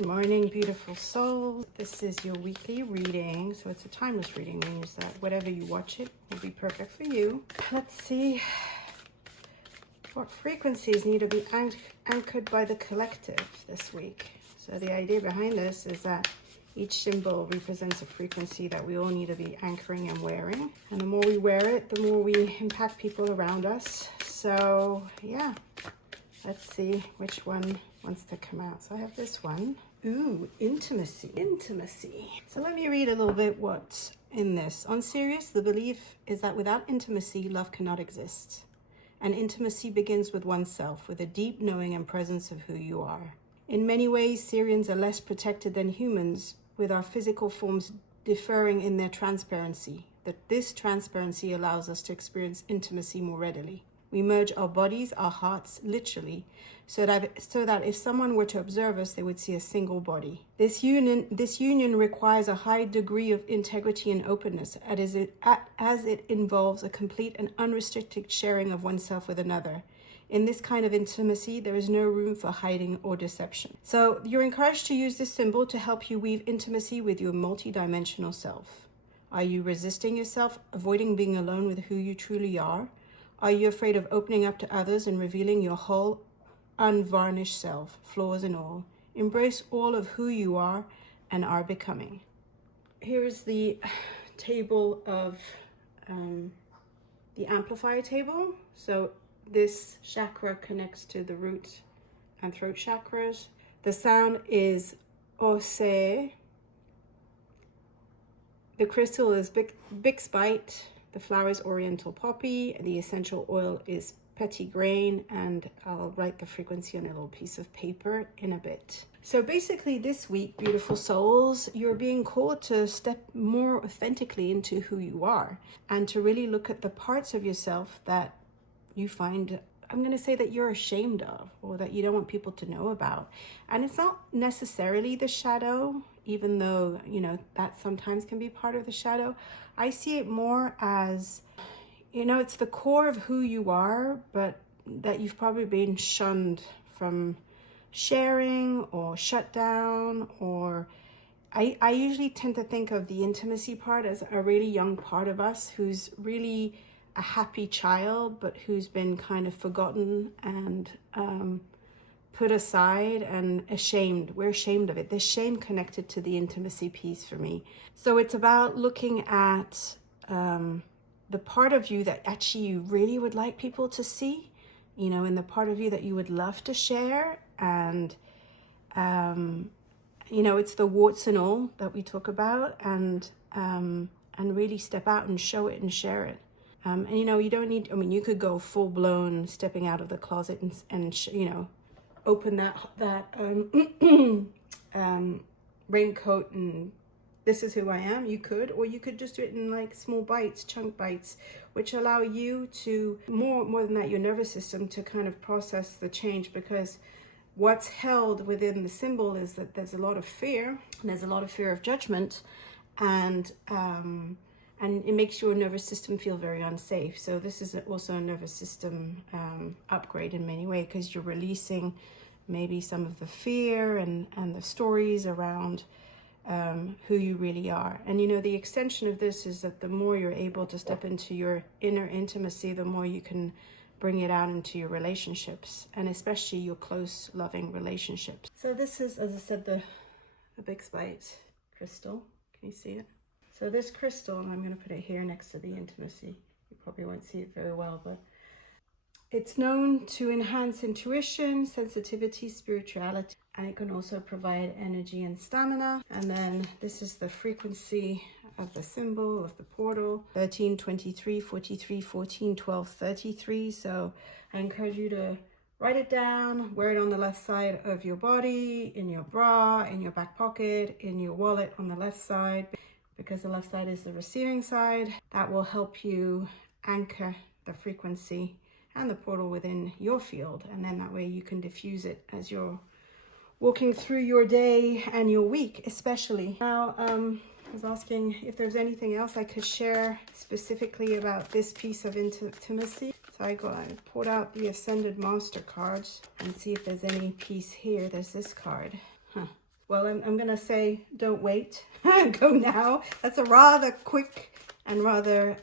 Good morning, beautiful soul. This is your weekly reading. So it's a timeless reading, means that whatever you watch it will be perfect for you. Let's see what frequencies need to be anchored by the collective this week. So the idea behind this is that each symbol represents a frequency that we all need to be anchoring and wearing. And the more we wear it, the more we impact people around us. So yeah, let's see which one wants to come out. So I have this one. Ooh, intimacy. So let me read a little bit what's in this. On Sirius, the belief is that without intimacy, love cannot exist. And intimacy begins with oneself, with a deep knowing and presence of who you are. In many ways, Sirians are less protected than humans, with our physical forms differing in their transparency. That this transparency allows us to experience intimacy more readily. We merge our bodies, our hearts, literally, so that if someone were to observe us, they would see a single body. This union requires a high degree of integrity and openness, as it involves a complete and unrestricted sharing of oneself with another. In this kind of intimacy, there is no room for hiding or deception. So you're encouraged to use this symbol to help you weave intimacy with your multidimensional self. Are you resisting yourself, avoiding being alone with who you truly are? Are you afraid of opening up to others and revealing your whole unvarnished self, flaws and all? Embrace all of who you are and are becoming. Here's the table of the amplifier table. So this chakra connects to the root and throat chakras. The sound is Ose. The crystal is Bixbite. The flower is Oriental Poppy. The essential oil is Petitgrain. And I'll write the frequency on a little piece of paper in a bit. So basically this week, beautiful souls, you're being called to step more authentically into who you are and to really look at the parts of yourself that you find, I'm going to say, that you're ashamed of or that you don't want people to know about. And it's not necessarily the shadow, even though, you know, that sometimes can be part of the shadow. I see it more as, you know, it's the core of who you are, but that you've probably been shunned from sharing or shut down. Or I usually tend to think of the intimacy part as a really young part of us who's really a happy child, but who's been kind of forgotten and put aside and ashamed. We're ashamed of it. There's shame connected to the intimacy piece for me. So it's about looking at the part of you that actually you really would like people to see, you know, and the part of you that you would love to share. And, you know, it's the warts and all that we talk about, and really step out and show it and share it. And, you know, you don't need, I mean, you could go full blown stepping out of the closet and you know, open that raincoat and this is who I am. You could, or you could just do it in like small bites, chunk bites, which allow you to more than that, your nervous system to kind of process the change, because what's held within the symbol is that there's a lot of fear, and there's a lot of fear of judgment, and it makes your nervous system feel very unsafe. So this is also a nervous system upgrade in many ways, because you're releasing maybe some of the fear and the stories around who you really are. And, you know, the extension of this is that the more you're able to step into your inner intimacy, the more you can bring it out into your relationships, and especially your close, loving relationships. So this is, as I said, the Bixbite crystal. Can you see it? So this crystal, and I'm going to put it here next to the intimacy. You probably won't see it very well, but it's known to enhance intuition, sensitivity, spirituality, and it can also provide energy and stamina. And then this is the frequency of the symbol of the portal, 13, 23, 43, 14, 12, 33. So I encourage you to write it down, wear it on the left side of your body, in your bra, in your back pocket, in your wallet on the left side, because the left side is the receiving side. That will help you anchor the frequency and the portal within your field, and then that way you can diffuse it as you're walking through your day and your week, especially. Now, I was asking if there's anything else I could share specifically about this piece of intimacy. So I pulled out the Ascended Master cards and see if there's any piece here. There's this card. Well, I'm going to say don't wait. Go now. That's a rather quick and rather,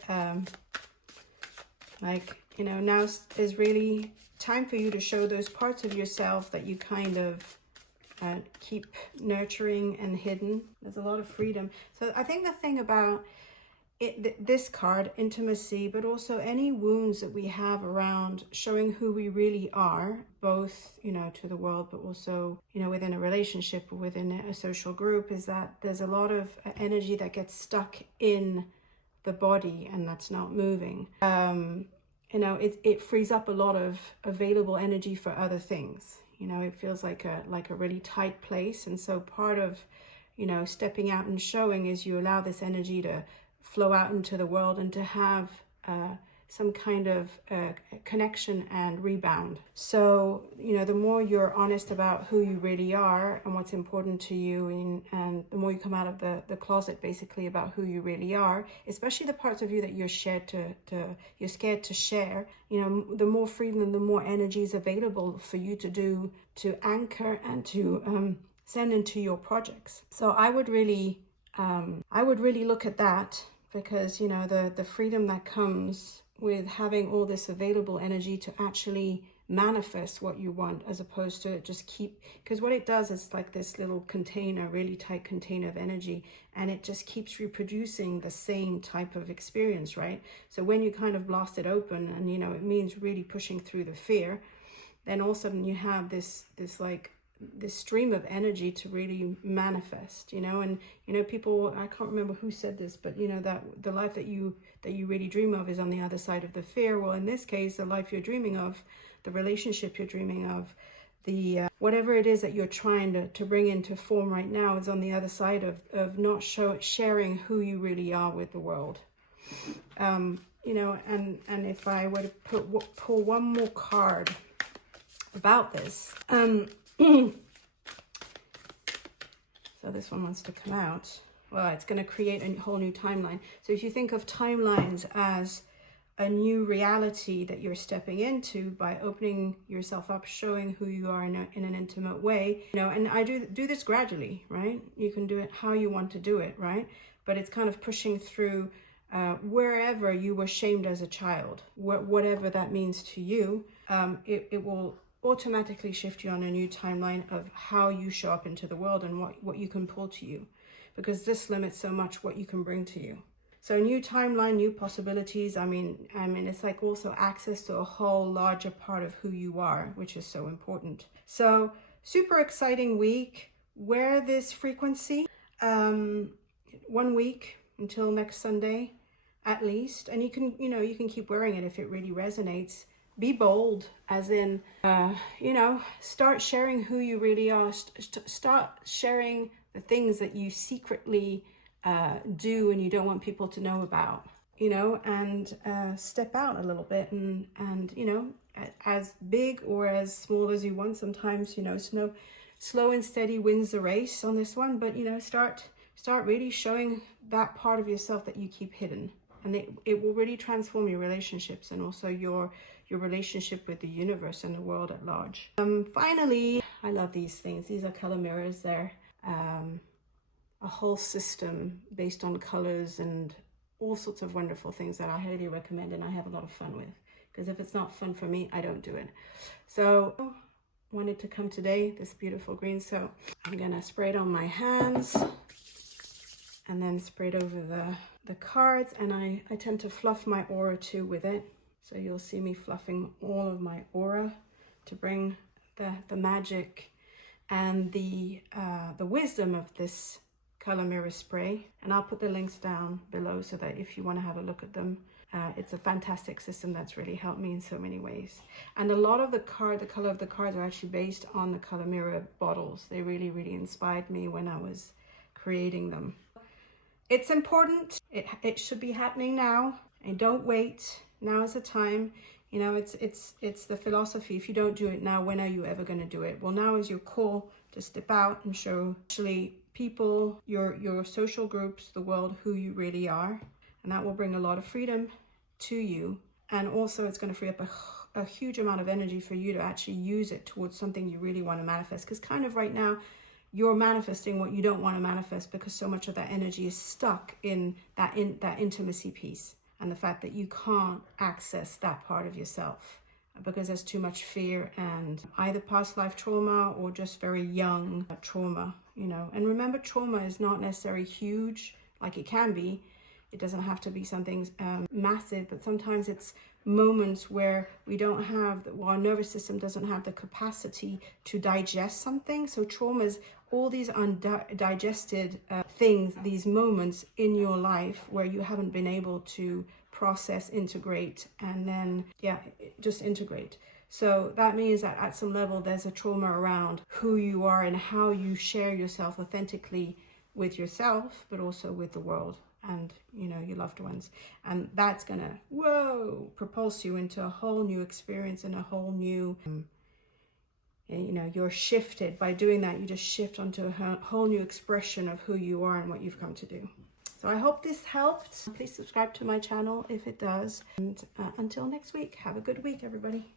now is really time for you to show those parts of yourself that you kind of keep nurturing and hidden. There's a lot of freedom. So I think the thing about this card, intimacy, but also any wounds that we have around showing who we really are, both, to the world, but also, within a relationship or within a social group, is that there's a lot of energy that gets stuck in the body and that's not moving. It frees up a lot of available energy for other things. It feels like a really tight place. And so part of, stepping out and showing is you allow this energy to flow out into the world and to have some kind of connection and rebound. So, the more you're honest about who you really are and what's important to you, and the more you come out of the closet, basically, about who you really are, especially the parts of you that you're scared to share, the more freedom and the more energy is available for you to anchor and to send into your projects. So I would really look at that, because the freedom that comes with having all this available energy to actually manifest what you want, as opposed to just because what it does is like this little container, really tight container of energy, and it just keeps reproducing the same type of experience, right? So when you kind of blast it open, and it means really pushing through the fear, then all of a sudden you have this stream of energy to really manifest, and people, I can't remember who said this, but that the life that you really dream of is on the other side of the fear. Well, in this case, the life you're dreaming of, the relationship you're dreaming of, the whatever it is that you're trying to bring into form right now, is on the other side of not sharing who you really are with the world. And if I were to pull one more card about this, so this one wants to come out. Well, it's going to create a whole new timeline. So if you think of timelines as a new reality that you're stepping into by opening yourself up, showing who you are in an intimate way, and I do this gradually, right? You can do it how you want to do it, right? But it's kind of pushing through wherever you were shamed as a child, whatever that means to you. It will automatically shift you on a new timeline of how you show up into the world and what you can pull to you, because this limits so much what you can bring to you. So new timeline, new possibilities. I mean, it's like also access to a whole larger part of who you are, which is so important. So super exciting week. Wear this frequency 1 week until next Sunday at least, and you can keep wearing it if it really resonates. Be bold, as in, start sharing who you really are. Start sharing the things that you secretly do and you don't want people to know about, and step out a little bit and as big or as small as you want. Sometimes, slow and steady wins the race on this one, but, start really showing that part of yourself that you keep hidden. And it will really transform your relationships and also your relationship with the universe and the world at large. Finally, I love these things. These are color mirrors. They're a whole system based on colors and all sorts of wonderful things that I highly recommend and I have a lot of fun with. Because if it's not fun for me, I don't do it. So wanted to come today, this beautiful green. So I'm gonna spray it on my hands and then spray it over the cards. And I tend to fluff my aura too with it. So you'll see me fluffing all of my aura to bring the magic and the wisdom of this color mirror spray. And I'll put the links down below so that if you want to have a look at them, it's a fantastic system that's really helped me in so many ways. And a lot of the color of the cards are actually based on the color mirror bottles. They really, really inspired me when I was creating them. It's important. It should be happening now, and don't wait. Now is the time. It's the philosophy. If you don't do it now, when are you ever going to do it? Well, now is your call to step out and show actually people, your social groups, the world, who you really are. And that will bring a lot of freedom to you. And also it's going to free up a huge amount of energy for you to actually use it towards something you really want to manifest. Because kind of right now, you're manifesting what you don't want to manifest, because so much of that energy is stuck in that intimacy piece, and the fact that you can't access that part of yourself because there's too much fear and either past life trauma or just very young trauma, you know. And remember, trauma is not necessarily huge, like it can be. It doesn't have to be something massive, but sometimes it's moments where we don't have, our nervous system doesn't have the capacity to digest something. So trauma is all these undigested things, these moments in your life where you haven't been able to process, integrate, and then, just integrate. So that means that at some level, there's a trauma around who you are and how you share yourself authentically with yourself, but also with the world and, you know, your loved ones. And that's gonna, propulse you into a whole new experience and a whole new, you know, you're shifted. By doing that, you just shift onto a whole new expression of who you are and what you've come to do. So I hope this helped. Please subscribe to my channel if it does. And until next week, have a good week, everybody.